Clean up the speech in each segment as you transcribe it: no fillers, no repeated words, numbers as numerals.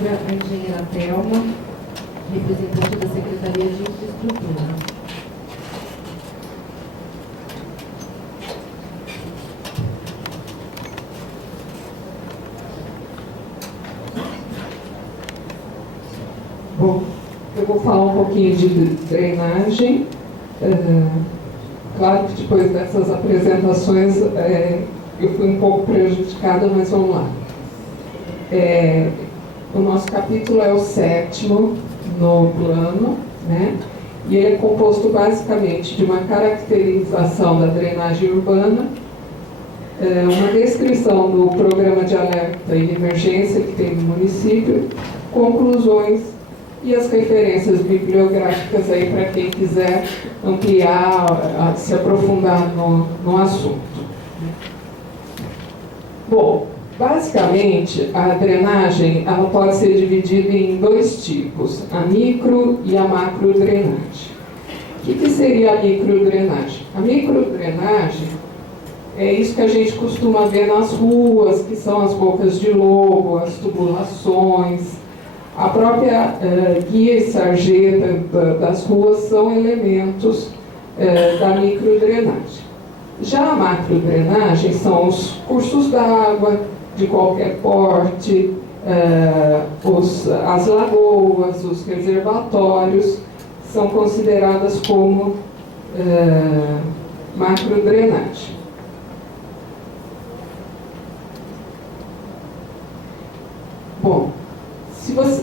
palavra a engenheira Thelma, representante da Secretaria de Infraestrutura. Bom, eu vou falar um pouquinho de drenagem. Claro que depois dessas apresentações eu fui um pouco prejudicada, mas vamos lá. O nosso capítulo é o 7º no plano, né? E ele é composto basicamente de uma caracterização da drenagem urbana, uma descrição do programa de alerta e emergência que tem no município, conclusões e as referências bibliográficas aí para quem quiser ampliar, se aprofundar no assunto. Bom, basicamente a drenagem ela pode ser dividida em dois tipos, a micro e a macro drenagem. O que seria a microdrenagem? A microdrenagem é isso que a gente costuma ver nas ruas, que são as bocas de lobo, as tubulações. A própria guia e sarjeta das ruas são elementos da microdrenagem. Já a macrodrenagem são os cursos d'água de qualquer porte, as lagoas, os reservatórios, são consideradas como macrodrenagem. Bom,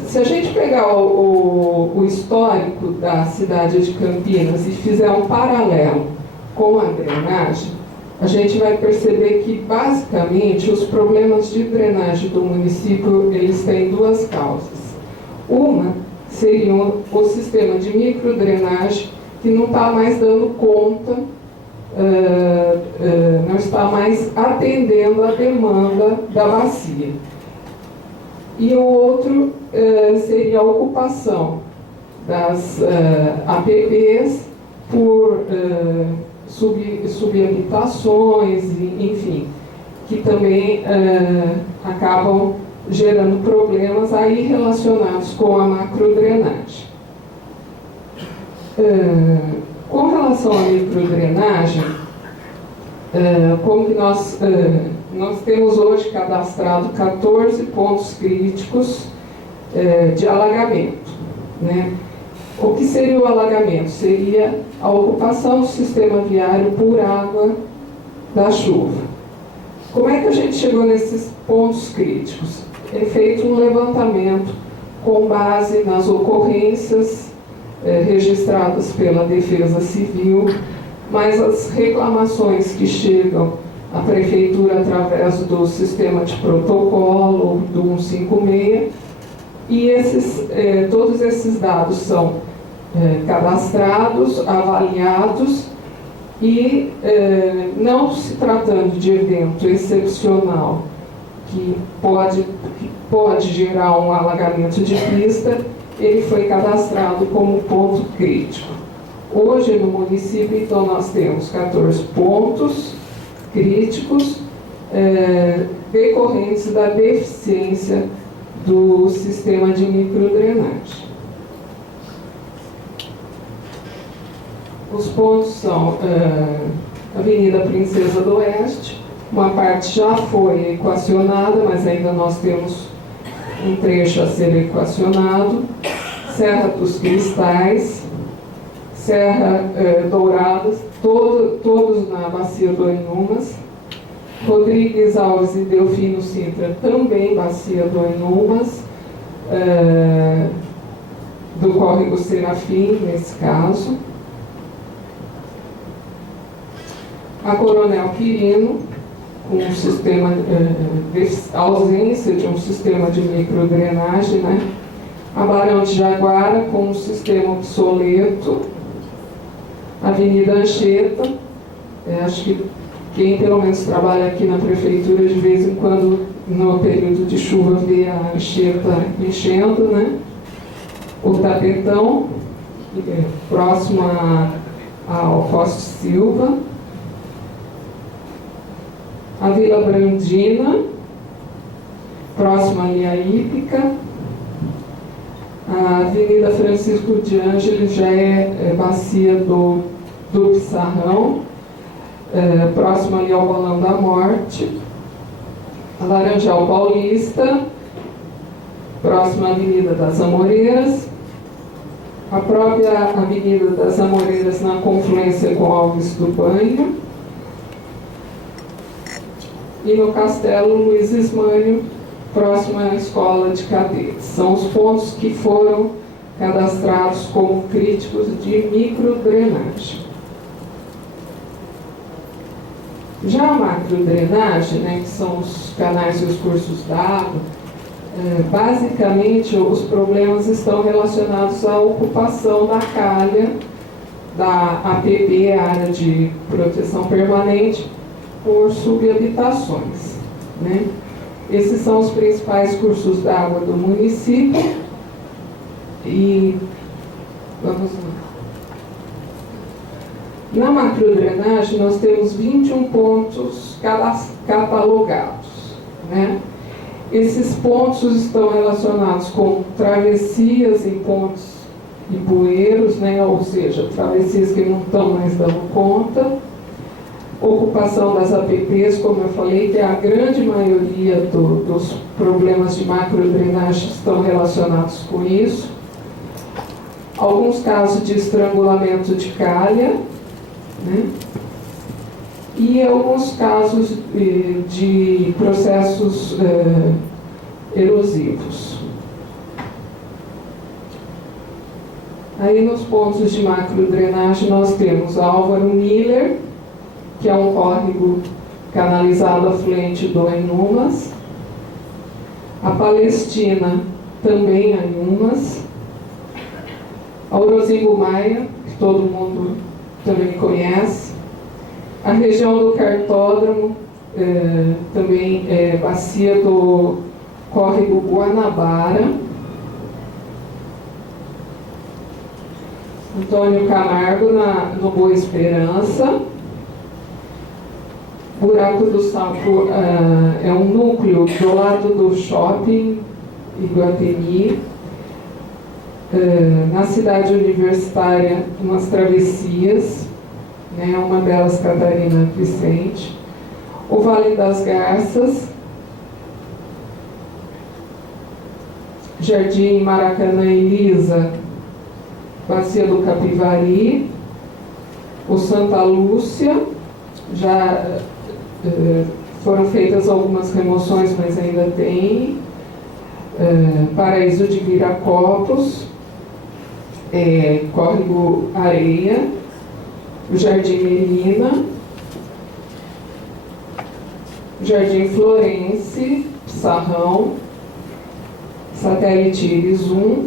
se a gente pegar o histórico da cidade de Campinas e fizer um paralelo com a drenagem, a gente vai perceber que, basicamente, os problemas de drenagem do município, eles têm duas causas. Uma seria o sistema de microdrenagem, que não está mais dando conta, não está mais atendendo a demanda da bacia. E o outro seria a ocupação das APPs por subhabitações, enfim, que também acabam gerando problemas aí relacionados com a macrodrenagem. Com relação à microdrenagem, como que nós temos hoje cadastrado 14 pontos críticos de alagamento, né? O que seria o alagamento? Seria a ocupação do sistema viário por água da chuva. Como é que a gente chegou nesses pontos críticos? É feito um levantamento com base nas ocorrências registradas pela Defesa Civil, mas as reclamações que chegam à Prefeitura através do sistema de protocolo do 156, e todos esses dados são cadastrados, avaliados, e não se tratando de evento excepcional que pode gerar um alagamento de pista, ele foi cadastrado como ponto crítico. Hoje no município, então, nós temos 14 pontos críticos decorrentes da deficiência do sistema de microdrenagem. Os pontos são Avenida Princesa do Oeste, uma parte já foi equacionada, mas ainda nós temos um trecho a ser equacionado, Serra dos Cristais, Serra Douradas, todos na Bacia do Inhumas, Rodrigues Alves e Delfino Sintra, também Bacia do Inhumas, do Córrego Serafim, nesse caso, a Coronel Quirino, com um sistema, ausência de um sistema de microdrenagem, né? A Barão de Jaguara, com um sistema obsoleto, Avenida Anchieta, acho que quem pelo menos trabalha aqui na prefeitura, de vez em quando, no período de chuva, vê a Anchieta enchendo, né? O Tapetão, próximo ao Costa Silva, a Vila Brandina, próxima à linha hípica, A Avenida Francisco de Ângeles já é bacia do Pissarrão, próximo ali ao Balão da Morte. A Laranjal Paulista, próxima à Avenida das Amoreiras. A própria Avenida das Amoreiras na confluência com Alves do Banho. E no Castelo Luiz Ismânio, próximo à Escola de Cadetes. São os pontos que foram cadastrados como críticos de microdrenagem. Já a macrodrenagem, né, que são os canais e os cursos d'água, basicamente os problemas estão relacionados à ocupação da calha da APP, Área de Proteção Permanente, por subhabitações, né? Esses são os principais cursos d'água do município. E vamos lá. Na macrodrenagem nós temos 21 pontos catalogados, né? Esses pontos estão relacionados com travessias em pontos e bueiros, né? Ou seja, travessias que não estão mais dando conta. Ocupação das APPs, como eu falei, que a grande maioria dos problemas de macrodrenagem estão relacionados com isso. Alguns casos de estrangulamento de calha, né? E alguns casos de processos erosivos. Aí nos pontos de macrodrenagem nós temos Álvaro Miller, que é um córrego canalizado afluente do Inhumas. A Palestina, também Inhumas. A Orozimbo Maia, que todo mundo também conhece. A região do Cartódromo, também bacia do córrego Guanabara. Antônio Camargo, no Boa Esperança. Buraco do Sapo é um núcleo do lado do shopping Iguatemi. Na cidade universitária, umas travessias, né, uma delas Catarina Vicente. O Vale das Garças, Jardim Maracanã Elisa, bacia do Capivari. O Santa Lúcia, já foram feitas algumas remoções, mas ainda tem. Paraíso de Viracopos, Córrego Areia, o Jardim Melina, Jardim Florence, Pissarrão, Satélite Iris 1,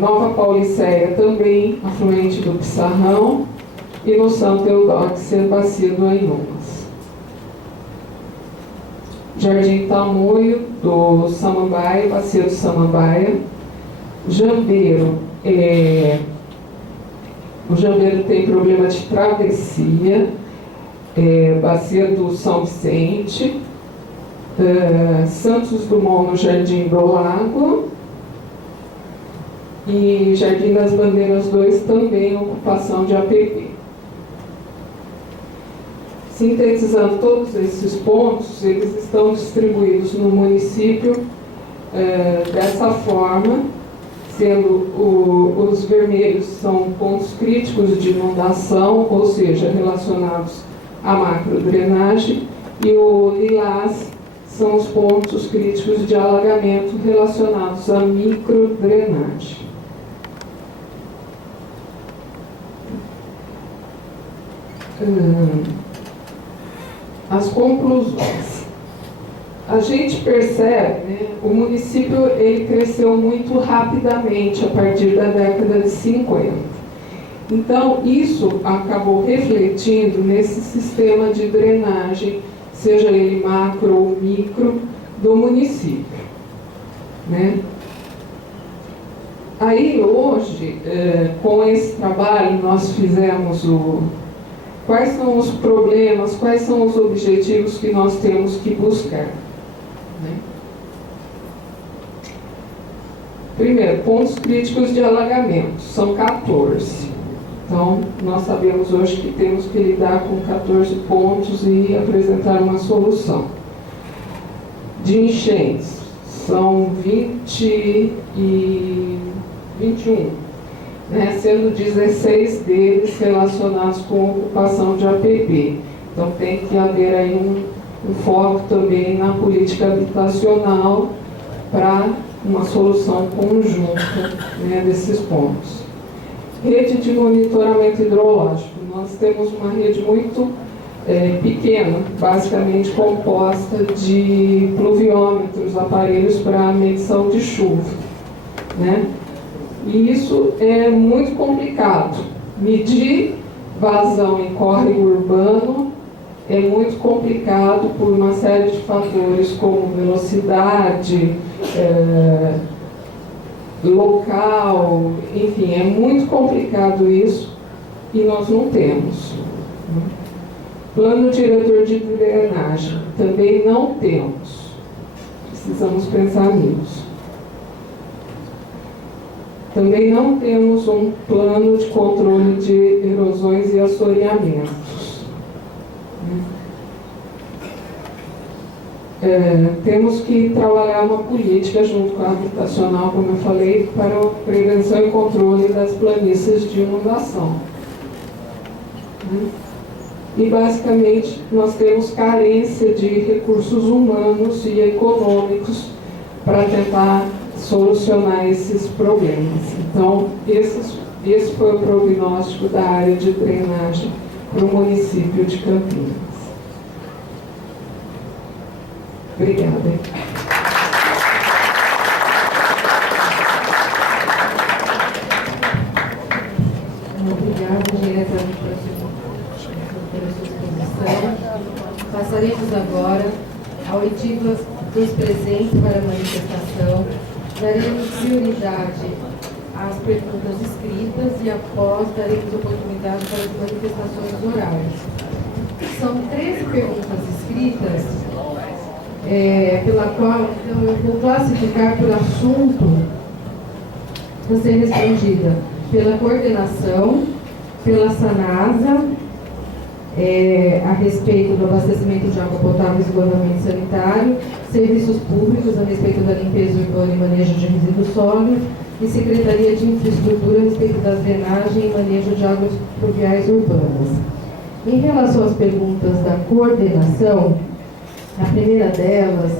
Nova Paulicéia, também afluente do Pissarrão, e no Santa Eudóxia, bacia do Inhumas. Jardim Tamoio, do Samambaia, bacia do Samambaia. Jambeiro, o Jambeiro tem problema de travessia, bacia do São Vicente. Santos Dumont, no Jardim do Lago. E Jardim das Bandeiras 2, também ocupação de APP. Sintetizando todos esses pontos, eles estão distribuídos no município dessa forma, sendo os vermelhos são pontos críticos de inundação, ou seja, relacionados à macrodrenagem, e o lilás são os pontos críticos de alagamento relacionados à microdrenagem. As conclusões. A gente percebe, né, o município ele cresceu muito rapidamente a partir da década de 50. Então, isso acabou refletindo nesse sistema de drenagem, seja ele macro ou micro, do município, né? Aí, hoje, com esse trabalho, nós fizemos quais são os problemas, quais são os objetivos que nós temos que buscar, né? Primeiro, pontos críticos de alagamento, são 14. Então, nós sabemos hoje que temos que lidar com 14 pontos e apresentar uma solução. De enchentes, são 20 e 21, né, sendo 16 deles relacionados com ocupação de APP. Então, tem que haver aí um foco também na política habitacional para uma solução conjunta, né, desses pontos. Rede de monitoramento hidrológico. Nós temos uma rede muito pequena, basicamente composta de pluviômetros, aparelhos para medição de chuva, né? E isso é muito complicado. Medir vazão em córrego urbano é muito complicado por uma série de fatores, como velocidade, local, enfim, é muito complicado isso e nós não temos. Plano diretor de drenagem, também não temos. Precisamos pensar nisso. Também não temos um plano de controle de erosões e assoreamentos. Temos que trabalhar uma política junto com a habitacional, como eu falei, para a prevenção e controle das planícies de inundação. E basicamente nós temos carência de recursos humanos e econômicos para tentar solucionar esses problemas. Então, esse foi o prognóstico da área de drenagem para o município de Campinas. Obrigada. Obrigada, diretora, pela sua exposição. Passaremos agora a oitiva dos presentes para a manifestação. Daremos prioridade às perguntas escritas e, após, daremos oportunidade para as manifestações orais. São 13 perguntas escritas, pela qual, então, eu vou classificar por assunto a ser respondida pela coordenação, pela SANASA, a respeito do abastecimento de água potável e esgotamento sanitário, serviços públicos a respeito da limpeza urbana e manejo de resíduos sólidos, e Secretaria de Infraestrutura a respeito da drenagem e manejo de águas pluviais urbanas. Em relação às perguntas da coordenação, a primeira delas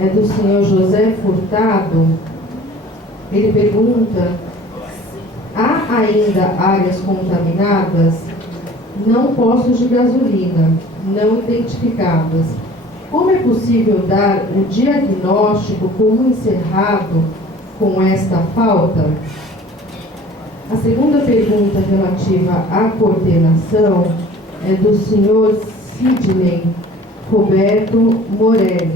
é do senhor José Furtado. Ele pergunta: há ainda áreas contaminadas? Não postos de gasolina, não identificadas. Como é possível dar o diagnóstico como encerrado com esta falta? A segunda pergunta relativa à coordenação é do senhor Sidney Roberto Morelli.